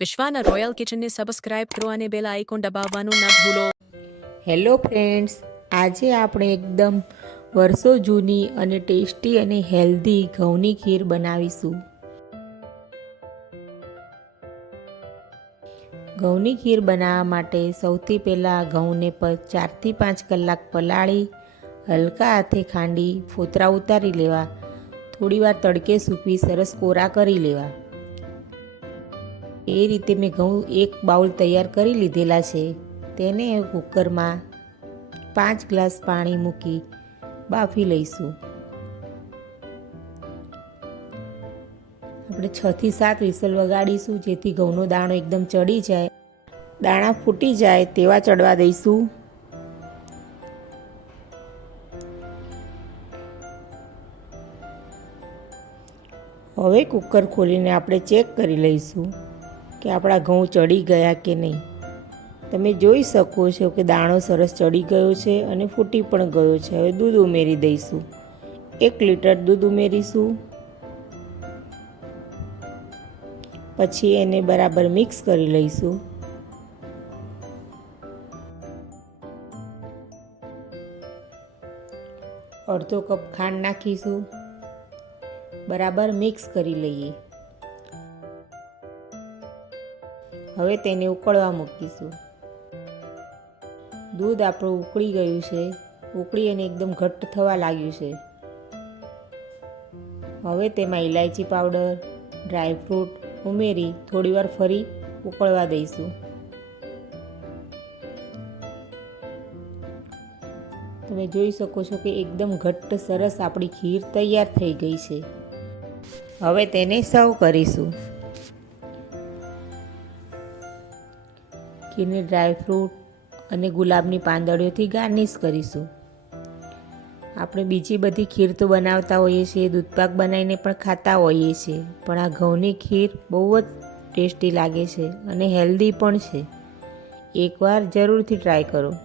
વિશ્વાના royal કિચનને subscribe કરો અને bell icon દબાવવાનું ન ભૂલો. હેલો ફ્રેન્ડ્સ, આજે આપણે એકદમ વર્ષો જૂની અને ટેસ્ટી અને હેલ્ધી ઘઉંની ખીર બનાવીશું. ઘઉંની ખીર બનાવવા માટે સૌથી પહેલાં ઘઉંને 4 થી 5 કલાક પલાળી હલકા હાથે ખાંડી ફોતરા ઉતારી લેવા. થોડીવાર તડકે સૂકવી સરસ કોરા કરી લેવા. એ રીતે મેં ઘઉં એક બાઉલ તૈયાર કરી લીધેલા છે. તેને કુકરમાં 5 ગ્લાસ પાણી મૂકી બાફી લઈશું. આપણે 6 થી 7 વિસલ વગાડીશું, જેથી ઘઉંનો દાણો એકદમ ચડી જાય. દાણા ફૂટી જાય તેવા ચડવા દઈશું. હવે કુકર ખોલીને આપણે ચેક કરી લઈશું કે આપણા ઘઉં ચડી ગયા કે નહીં. તમે જોઈ શકો છો કે દાણો સરસ ચડી ગયો છે અને ફૂટી પણ ગયો છે. હવે દૂધ ઉમેરી દઈશું. 1 લીટર દૂધ ઉમેરીશું. પછી એને બરાબર મિક્સ કરી લઈશું. અડધો કપ ખાંડ નાખીશું. બરાબર મિક્સ કરી લઈએ. હવે તેને ઉકળવા મૂકીશું. દૂધ આપણું ઉકળી ગયું છે. ઉકળી અને એકદમ ઘટ્ટ થવા લાગ્યું છે. હવે તેમાં ઇલાયચી પાવડર, ડ્રાયફ્રૂટ ઉમેરી થોડીવાર ફરી ઉકળવા દઈશું. તમે જોઈ શકો છો કે એકદમ ઘટ્ટ સરસ આપણી ખીર તૈયાર થઈ ગઈ છે. હવે તેને સર્વ કરીશું. ખીરને ડ્રાયફ્રૂટ અને ગુલાબની પાંદડીઓથી ગાર્નિશ કરીશું. આપણે બીજી બધી ખીર તો બનાવતા હોઈએ છીએ, દૂધપાક બનાવીને પણ ખાતા હોઈએ છીએ, પણ આ ઘઉંની ખીર બહુ જ ટેસ્ટી લાગે છે અને હેલ્ધી પણ છે. એકવાર જરૂરથી ટ્રાય કરો.